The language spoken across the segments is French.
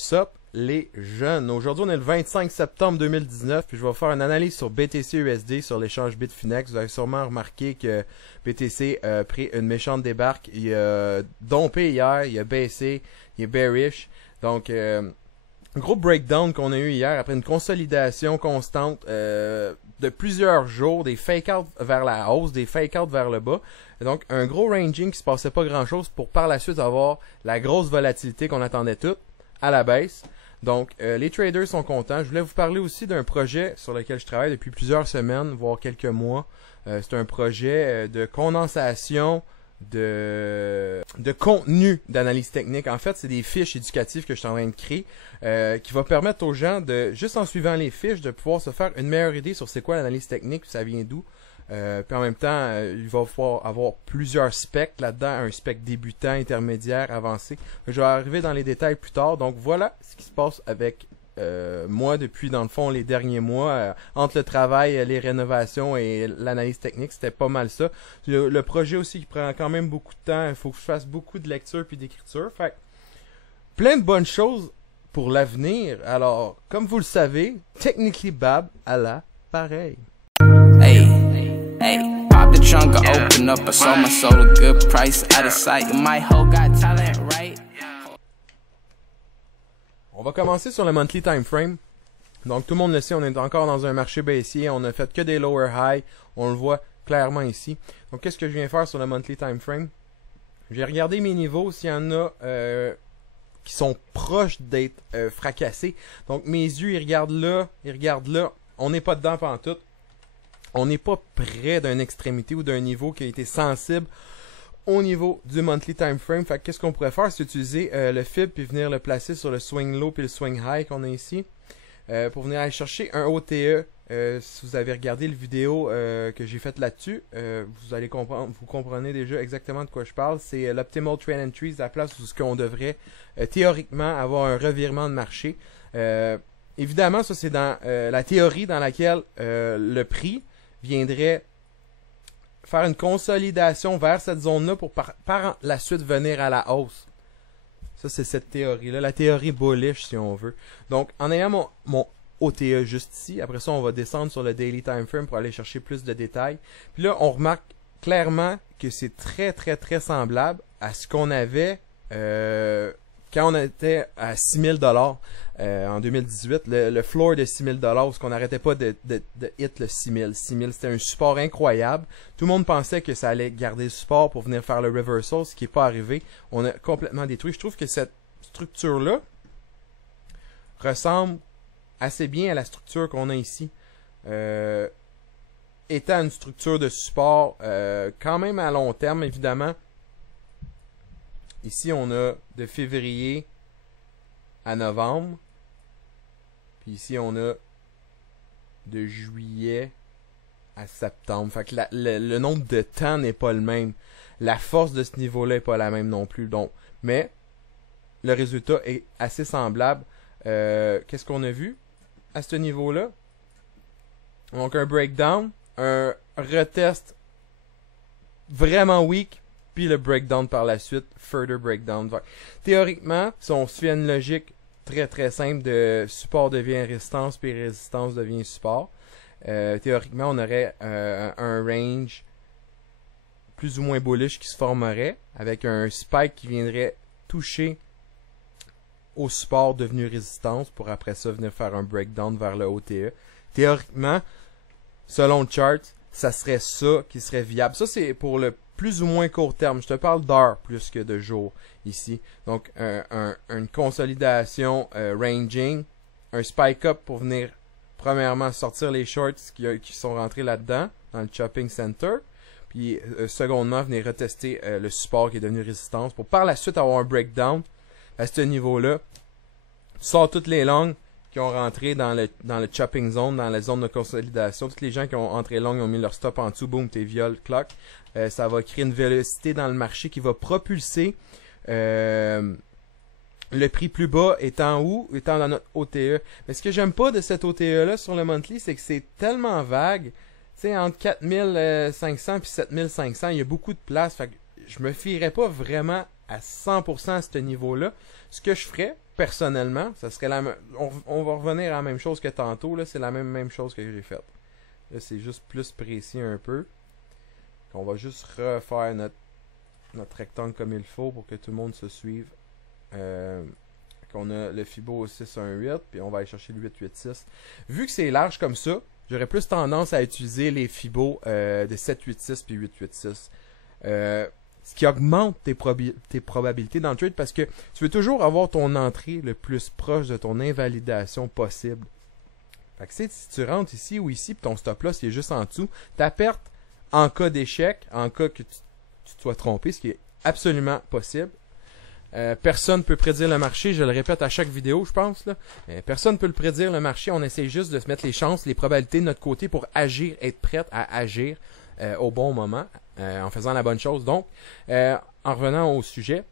Sup les jeunes. Aujourd'hui, on est le 25 septembre 2019, puis je vais faire une analyse sur BTC USD sur l'échange Bitfinex. Vous avez sûrement remarqué que BTC a pris une méchante débarque. Il a dompé hier, il a baissé, il est bearish. Donc, gros breakdown qu'on a eu hier après une consolidation constante de plusieurs jours, des fake-outs vers la hausse, des fake-outs vers le bas. Et donc, un gros ranging qui se passait pas grand-chose pour par la suite avoir la grosse volatilité qu'on attendait toutes à la baisse. Donc, les traders sont contents. Je voulais vous parler aussi d'un projet sur lequel je travaille depuis plusieurs semaines, voire quelques mois. C'est un projet de condensation de contenu d'analyse technique. En fait, c'est des fiches éducatives que je suis en train de créer qui va permettre aux gens de, juste en suivant les fiches, de pouvoir se faire une meilleure idée sur c'est quoi l'analyse technique, puis ça vient d'où. Puis en même temps, il va falloir avoir plusieurs specs là-dedans, un spec débutant, intermédiaire, avancé. Je vais arriver dans les détails plus tard. Donc voilà ce qui se passe avec moi depuis, dans le fond, les derniers mois. Entre le travail, les rénovations et l'analyse technique, c'était pas mal ça. Le projet aussi qui prend quand même beaucoup de temps. Il faut que je fasse beaucoup de lecture puis d'écriture. Fait plein de bonnes choses pour l'avenir. Alors, comme vous le savez, Technically Bab à l'appareil. Hey, pop the trunk, I open up, I sold my soul a good price, out of sight, my hoe got talent, right? On va commencer sur le monthly time frame. Donc tout le monde le sait, on est encore dans un marché baissier, on a fait que des lower high, on le voit clairement ici. Donc qu'est-ce que je viens faire sur le monthly time frame? J'ai regardé mes niveaux, s'il y en a qui sont proches d'être fracassés. Donc mes yeux, ils regardent là, on n'est pas dedans pantoute. On n'est pas près d'une extrémité ou d'un niveau qui a été sensible au niveau du monthly time frame. Fait qu'est-ce qu'on pourrait faire? C'est utiliser le fib puis venir le placer sur le swing low puis le swing high qu'on a ici. Pour venir aller chercher un OTE. Si vous avez regardé le vidéo que j'ai faite là-dessus, vous allez comprendre, vous comprenez déjà exactement de quoi je parle. C'est l'optimal trend entries, la place où ce qu'on devrait théoriquement avoir un revirement de marché. Évidemment, ça c'est dans la théorie dans laquelle le prix viendrait faire une consolidation vers cette zone-là pour par la suite venir à la hausse. Ça, c'est cette théorie-là, la théorie bullish si on veut. Donc, en ayant mon OTE juste ici, après ça, on va descendre sur le daily time frame pour aller chercher plus de détails. Puis là, on remarque clairement que c'est très, très, très semblable à ce qu'on avait quand on était à 6000 $ en 2018, le floor de 6000 $, où on n'arrêtait pas de hit le 6000. 6000, c'était un support incroyable. Tout le monde pensait que ça allait garder le support pour venir faire le reversal, ce qui n'est pas arrivé. On a complètement détruit. Je trouve que cette structure-là ressemble assez bien à la structure qu'on a ici. Étant une structure de support quand même à long terme, évidemment. Ici, on a de février à novembre. Puis ici, on a de juillet à septembre. Fait que le nombre de temps n'est pas le même. La force de ce niveau-là n'est pas la même non plus. Donc, mais le résultat est assez semblable. Qu'est-ce qu'on a vu à ce niveau-là? Donc, un breakdown, un retest vraiment weak, puis le breakdown par la suite, further breakdown. Donc, théoriquement, si on suit une logique très très simple de support devient résistance, puis résistance devient support, théoriquement, on aurait un range plus ou moins bullish qui se formerait, avec un spike qui viendrait toucher au support devenu résistance, pour après ça venir faire un breakdown vers le OTE. Théoriquement, selon le chart, ça serait ça qui serait viable. Ça, c'est pour le plus ou moins court terme. Je te parle d'heures plus que de jours ici. Donc, une consolidation ranging, un spike up pour venir, premièrement, sortir les shorts qui sont rentrés là-dedans, dans le shopping center. Puis, secondement, venir retester le support qui est devenu résistance pour par la suite avoir un breakdown à ce niveau-là. Sort toutes les longues qui ont rentré dans le chopping zone, dans la zone de consolidation. Tous les gens qui ont entré long, ils ont mis leur stop en dessous, boum, t'es viol, clock. Ça va créer une vélocité dans le marché qui va propulser le prix plus bas étant où? Étant dans notre OTE. Mais ce que j'aime pas de cet OTE-là sur le monthly, c'est que c'est tellement vague. Tu sais, entre 4500 et 7500, il y a beaucoup de place. Fait que je me fierais pas vraiment à 100% à ce niveau-là, ce que je ferais, personnellement, ça serait on va revenir à la même chose que tantôt, là, c'est la même chose que j'ai faite. Là, c'est juste plus précis un peu. On va juste refaire notre rectangle comme il faut pour que tout le monde se suive. Qu'on a le Fibo au 618, puis on va aller chercher le 886. Vu que c'est large comme ça, j'aurais plus tendance à utiliser les Fibo de 786 puis 886. Ce qui augmente tes probabilités dans le trade parce que tu veux toujours avoir ton entrée le plus proche de ton invalidation possible. Fait que si tu rentres ici ou ici, puis ton stop loss est juste en dessous, ta perte en cas d'échec, en cas que tu te sois trompé, ce qui est absolument possible. Personne ne peut prédire le marché, je le répète à chaque vidéo, je pense. Là. Personne ne peut le prédire le marché, on essaie juste de se mettre les chances, les probabilités de notre côté pour agir, être prête à agir au bon moment, en faisant la bonne chose. Donc, en revenant au sujet,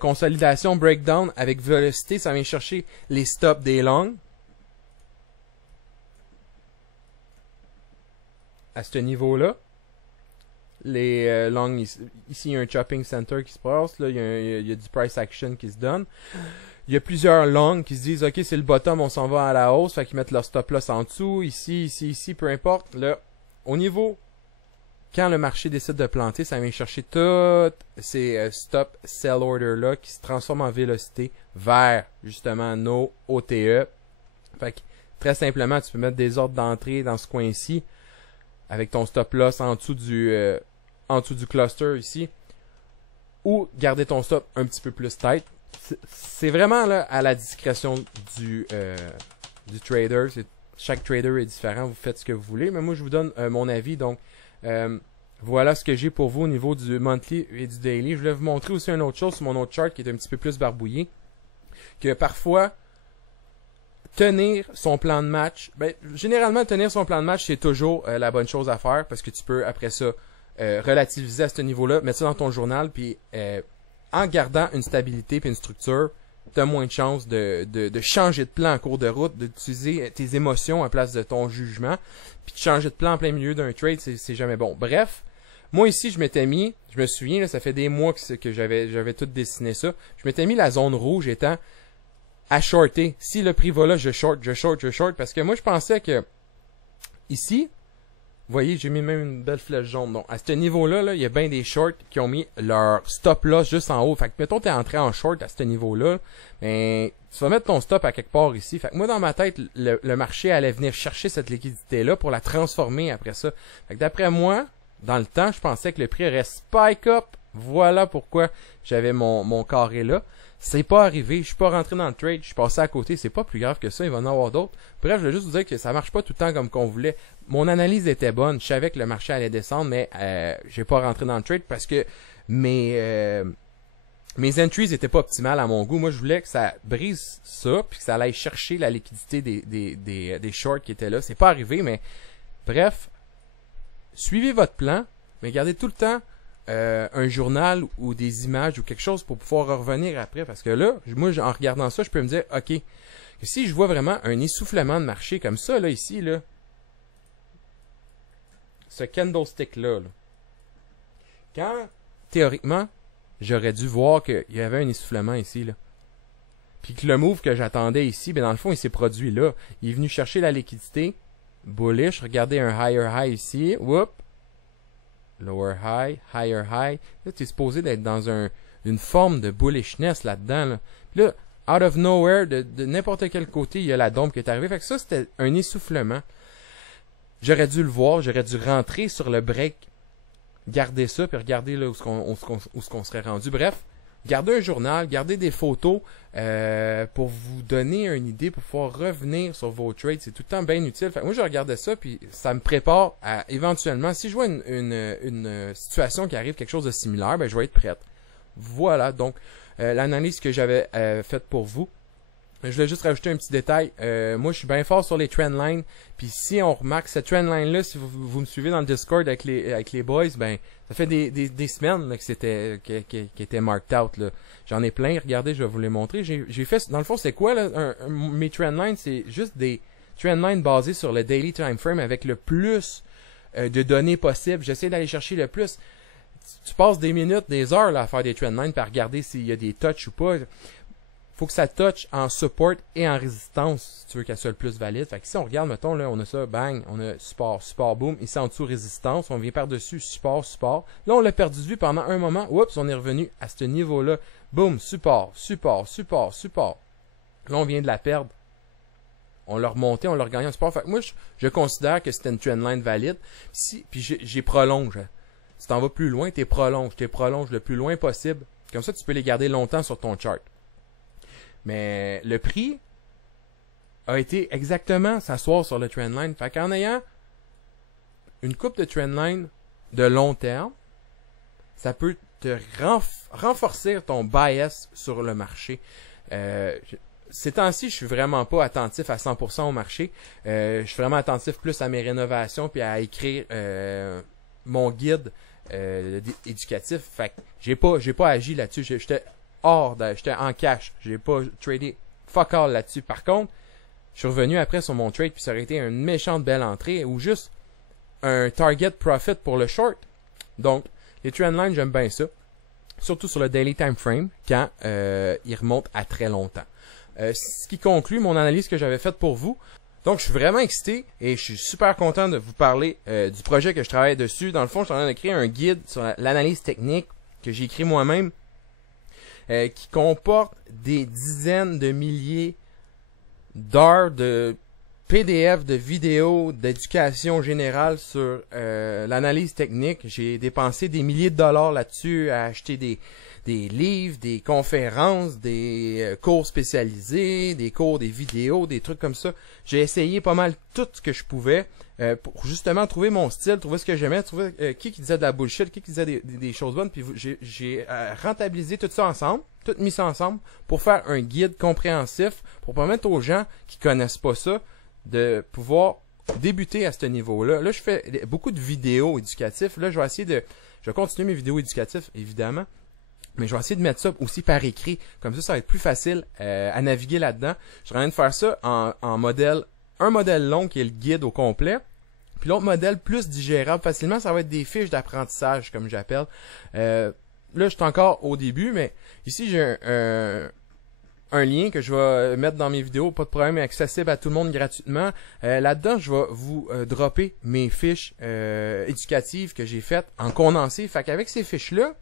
consolidation, breakdown avec vélocité, ça vient chercher les stops des longs. À ce niveau-là. Les longs, ici il y a un chopping center qui se passe, là, il y a du price action qui se donne. Il y a plusieurs longs qui se disent ok c'est le bottom, on s'en va à la hausse, fait qu'ils mettent leur stop loss en dessous, ici, peu importe. Là, au niveau, quand le marché décide de planter, ça vient chercher tous ces stop sell order là qui se transforment en vélocité vers justement nos OTE. Fait que très simplement, tu peux mettre des ordres d'entrée dans ce coin-ci avec ton stop loss en dessous du cluster ici, ou garder ton stop un petit peu plus tight. C'est vraiment là à la discrétion du trader. Chaque trader est différent, vous faites ce que vous voulez, mais moi je vous donne mon avis. Donc voilà ce que j'ai pour vous au niveau du monthly et du daily. Je voulais vous montrer aussi une autre chose sur mon autre chart qui est un petit peu plus barbouillé, que parfois tenir son plan de match, généralement tenir son plan de match c'est toujours la bonne chose à faire parce que tu peux après ça relativiser à ce niveau-là, mettre ça dans ton journal, puis en gardant une stabilité puis une structure, tu as moins de chances de changer de plan en cours de route, d'utiliser tes émotions à place de ton jugement, puis de changer de plan en plein milieu d'un trade, c'est jamais bon. Bref, moi ici je m'étais mis, je me souviens, là, ça fait des mois que j'avais tout dessiné ça, je m'étais mis la zone rouge étant à shorter. Si le prix va là, je short, parce que moi je pensais que ici, vous voyez, j'ai mis même une belle flèche jaune. Donc, à ce niveau-là, là, il y a bien des shorts qui ont mis leur stop loss juste en haut. Fait que, mettons, t'es entré en short à ce niveau-là, ben, tu vas mettre ton stop à quelque part ici. Fait que moi, dans ma tête, le marché allait venir chercher cette liquidité-là pour la transformer après ça. Fait que d'après moi, dans le temps, je pensais que le prix aurait spike up. Voilà pourquoi j'avais mon carré là. C'est pas arrivé, je suis pas rentré dans le trade, je suis passé à côté, c'est pas plus grave que ça, il va en avoir d'autres. Bref, je veux juste vous dire que ça marche pas tout le temps comme qu'on voulait. Mon analyse était bonne, je savais que le marché allait descendre, mais j'ai pas rentré dans le trade parce que mes entries étaient pas optimales à mon goût. Moi, je voulais que ça brise ça, puis que ça aille chercher la liquidité des shorts qui étaient là. C'est pas arrivé, mais bref, suivez votre plan, mais gardez tout le temps un journal ou des images ou quelque chose pour pouvoir revenir après. Parce que là, moi, en regardant ça, je peux me dire, OK, que si je vois vraiment un essoufflement de marché comme ça, là, ici, là, ce candlestick-là, là, quand, théoriquement, j'aurais dû voir qu'il y avait un essoufflement ici, là, puis que le move que j'attendais ici, ben dans le fond, il s'est produit là. Il est venu chercher la liquidité, bullish, regardez un higher high ici, whoop, lower high, higher high. Là, tu es supposé d'être dans une forme de bullishness là-dedans. Là. Puis là, out of nowhere, de n'importe quel côté, il y a la dompe qui est arrivée. Fait que ça, c'était un essoufflement. J'aurais dû le voir, j'aurais dû rentrer sur le break, garder ça, puis regarder là où ce qu'on serait rendu. Bref, gardez un journal, gardez des photos pour vous donner une idée, pour pouvoir revenir sur vos trades. C'est tout le temps bien utile. Fait que moi, je regardais ça, puis ça me prépare à éventuellement, si je vois une situation qui arrive, quelque chose de similaire, ben je vais être prête. Voilà, donc l'analyse que j'avais faite pour vous. Je voulais juste rajouter un petit détail. Moi, je suis bien fort sur les trendlines. Puis si on remarque cette trendline-là, si vous me suivez dans le Discord avec les boys, ben ça fait des semaines là, qui étaient marked out. Là. J'en ai plein. Regardez, je vais vous les montrer. J'ai fait, dans le fond, c'est quoi là, mes trendlines? C'est juste des trendlines basées sur le daily time frame avec le plus de données possible. J'essaie d'aller chercher le plus. tu passes des minutes, des heures là, à faire des trendlines puis à regarder s'il y a des touches ou pas. Faut que ça touche en support et en résistance si tu veux qu'elle soit le plus valide. Fait que si on regarde, mettons, là, on a ça, bang, on a support, support, boom. Ici en dessous, résistance. On vient par-dessus, support, support. Là, on l'a perdu de vue pendant un moment. Oups, on est revenu à ce niveau-là. Boom, support, support, support, support. Là, on vient de la perdre. On l'a remonté, on l'a regagné en support. Fait que moi, je considère que c'était une trendline valide. Puis j'ai prolonge. Si t'en vas plus loin, t'es prolonge le plus loin possible. Comme ça, tu peux les garder longtemps sur ton chart. Mais le prix a été exactement s'asseoir sur le trendline. Fait qu'en ayant une coupe de trendline de long terme, ça peut te renforcer ton bias sur le marché. Ces temps-ci, je suis vraiment pas attentif à 100% au marché. Je suis vraiment attentif plus à mes rénovations puis à écrire mon guide éducatif. Fait que j'ai pas agi là-dessus. J'étais en cash. J'ai pas tradé fuck all là-dessus. Par contre, je suis revenu après sur mon trade puis ça aurait été une méchante belle entrée ou juste un target profit pour le short. Donc, les trendlines, j'aime bien ça. Surtout sur le daily time frame quand ils remontent à très longtemps. Ce qui conclut mon analyse que j'avais faite pour vous. Donc, je suis vraiment excité et je suis super content de vous parler du projet que je travaille dessus. Dans le fond, je suis en train de créer un guide sur l'analyse technique que j'ai écrit moi-même qui comporte des dizaines de milliers d'heures de PDF, de vidéos, d'éducation générale sur l'analyse technique. J'ai dépensé des milliers de dollars là-dessus à acheter des livres, des conférences, des cours spécialisés, des cours, des vidéos, des trucs comme ça. J'ai essayé pas mal tout ce que je pouvais pour justement trouver mon style, trouver ce que j'aimais, trouver qui disait de la bullshit, qui disait des choses bonnes. Puis j'ai rentabilisé tout ça ensemble, tout mis ça ensemble pour faire un guide compréhensif, pour permettre aux gens qui connaissent pas ça de pouvoir débuter à ce niveau-là. Là, je fais beaucoup de vidéos éducatives. Là, je vais continuer mes vidéos éducatives, évidemment. Mais je vais essayer de mettre ça aussi par écrit. Comme ça va être plus facile à naviguer là-dedans. Je suis en train de faire ça en modèle. Un modèle long qui est le guide au complet. Puis l'autre modèle plus digérable facilement, ça va être des fiches d'apprentissage, comme j'appelle. Là, je suis encore au début, mais ici, j'ai un lien que je vais mettre dans mes vidéos. Pas de problème, accessible à tout le monde gratuitement. Là-dedans, je vais vous dropper mes fiches éducatives que j'ai faites en condensé. Fait qu'avec ces fiches-là,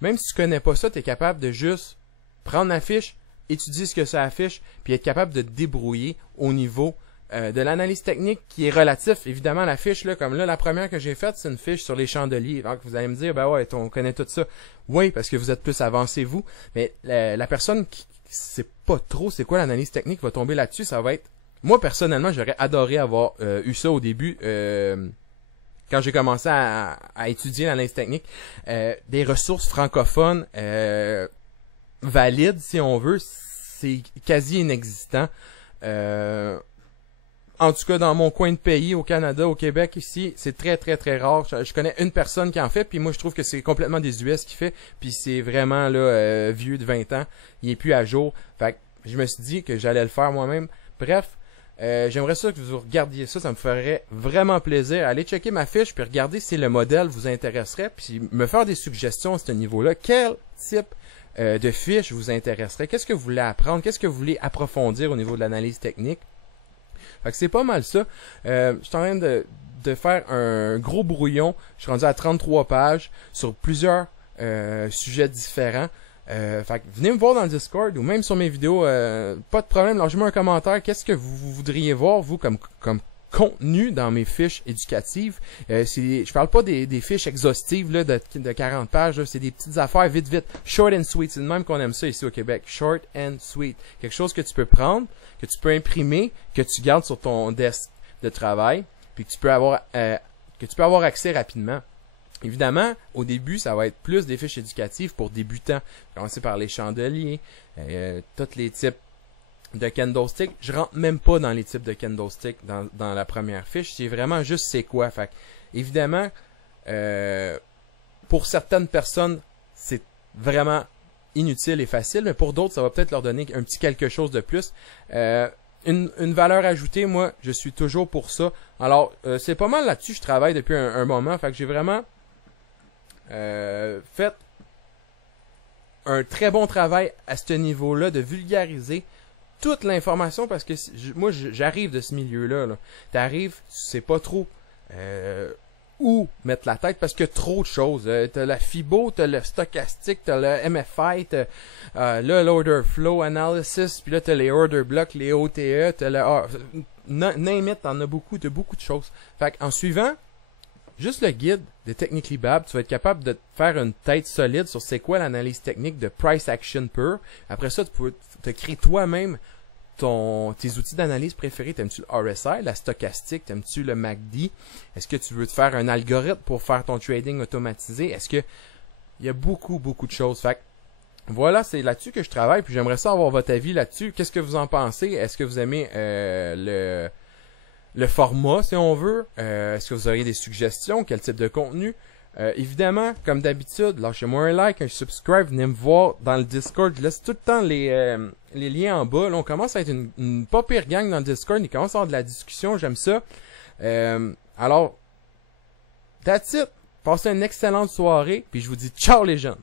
même si tu connais pas ça, tu es capable de juste prendre la fiche, étudier ce que ça affiche, puis être capable de te débrouiller au niveau de l'analyse technique qui est relatif. Évidemment, la fiche, là, comme là, la première que j'ai faite, c'est une fiche sur les chandeliers. Donc, vous allez me dire, ben ouais, on connaît tout ça. Oui, parce que vous êtes plus avancé, vous. Mais la personne qui sait pas trop c'est quoi l'analyse technique va tomber là-dessus. Ça va être... Moi, personnellement, j'aurais adoré avoir eu ça au début... quand j'ai commencé à étudier l'analyse technique, des ressources francophones valides, si on veut, c'est quasi inexistant. En tout cas, dans mon coin de pays, au Canada, au Québec, ici, c'est très, très, très rare. Je connais une personne qui en fait, puis moi, je trouve que c'est complètement des US qui fait, puis c'est vraiment là vieux de 20 ans. Il est plus à jour. Fait que je me suis dit que j'allais le faire moi-même. Bref, j'aimerais ça que vous regardiez ça, ça me ferait vraiment plaisir. Allez checker ma fiche, puis regardez si le modèle vous intéresserait, puis me faire des suggestions à ce niveau-là. Quel type de fiche vous intéresserait? Qu'est-ce que vous voulez apprendre? Qu'est-ce que vous voulez approfondir au niveau de l'analyse technique? Fait que c'est pas mal ça. Je suis en train de faire un gros brouillon. Je suis rendu à 33 pages sur plusieurs sujets différents. Fait que venez me voir dans le Discord ou même sur mes vidéos, pas de problème, lâchez-moi un commentaire. Qu'est-ce que vous voudriez voir, vous, comme contenu dans mes fiches éducatives? Je parle pas des fiches exhaustives là, de 40 pages, c'est des petites affaires vite. Short and sweet, c'est de même qu'on aime ça ici au Québec. Short and sweet. Quelque chose que tu peux prendre, que tu peux imprimer, que tu gardes sur ton desk de travail, puis que tu peux avoir accès rapidement. Évidemment, au début, ça va être plus des fiches éducatives pour débutants. Commencer par les chandeliers, tous les types de candlestick. Je rentre même pas dans les types de candlestick dans la première fiche. C'est vraiment juste c'est quoi. Fait évidemment, pour certaines personnes, c'est vraiment inutile et facile, mais pour d'autres, ça va peut-être leur donner un petit quelque chose de plus. Une valeur ajoutée, moi, je suis toujours pour ça. Alors, c'est pas mal là-dessus, je travaille depuis un moment. Fait que j'ai vraiment faites un très bon travail à ce niveau-là de vulgariser toute l'information parce que moi j'arrive de ce milieu-là. Là. T'arrives, tu sais pas trop où mettre la tête parce qu'il y a trop de choses. T'as la FIBO, t'as le stochastique, t'as le MFI, t'as là l'order flow analysis, puis là t'as les order blocks, les OTE, t'as le name it, t'en as beaucoup, t'as beaucoup de choses. Fait qu'en suivant juste le guide de Technically Bab, tu vas être capable de faire une tête solide sur c'est quoi l'analyse technique de price action pure. Après ça, tu peux te créer toi-même tes outils d'analyse préférés. T'aimes-tu le RSI, la stochastique, t'aimes-tu le MACD? Est-ce que tu veux te faire un algorithme pour faire ton trading automatisé? Est-ce que il y a beaucoup de choses. Fait que voilà, c'est là-dessus que je travaille, puis j'aimerais ça avoir votre avis là-dessus. Qu'est-ce que vous en pensez? Est-ce que vous aimez le format, si on veut? Est-ce que vous auriez des suggestions? Quel type de contenu? Évidemment, comme d'habitude, lâchez-moi un like, un subscribe, venez me voir dans le Discord. Je laisse tout le temps les liens en bas. Là, on commence à être une pas pire gang dans le Discord. Il commence à avoir de la discussion, j'aime ça. Alors, that's it. Passez une excellente soirée, puis je vous dis ciao les jeunes.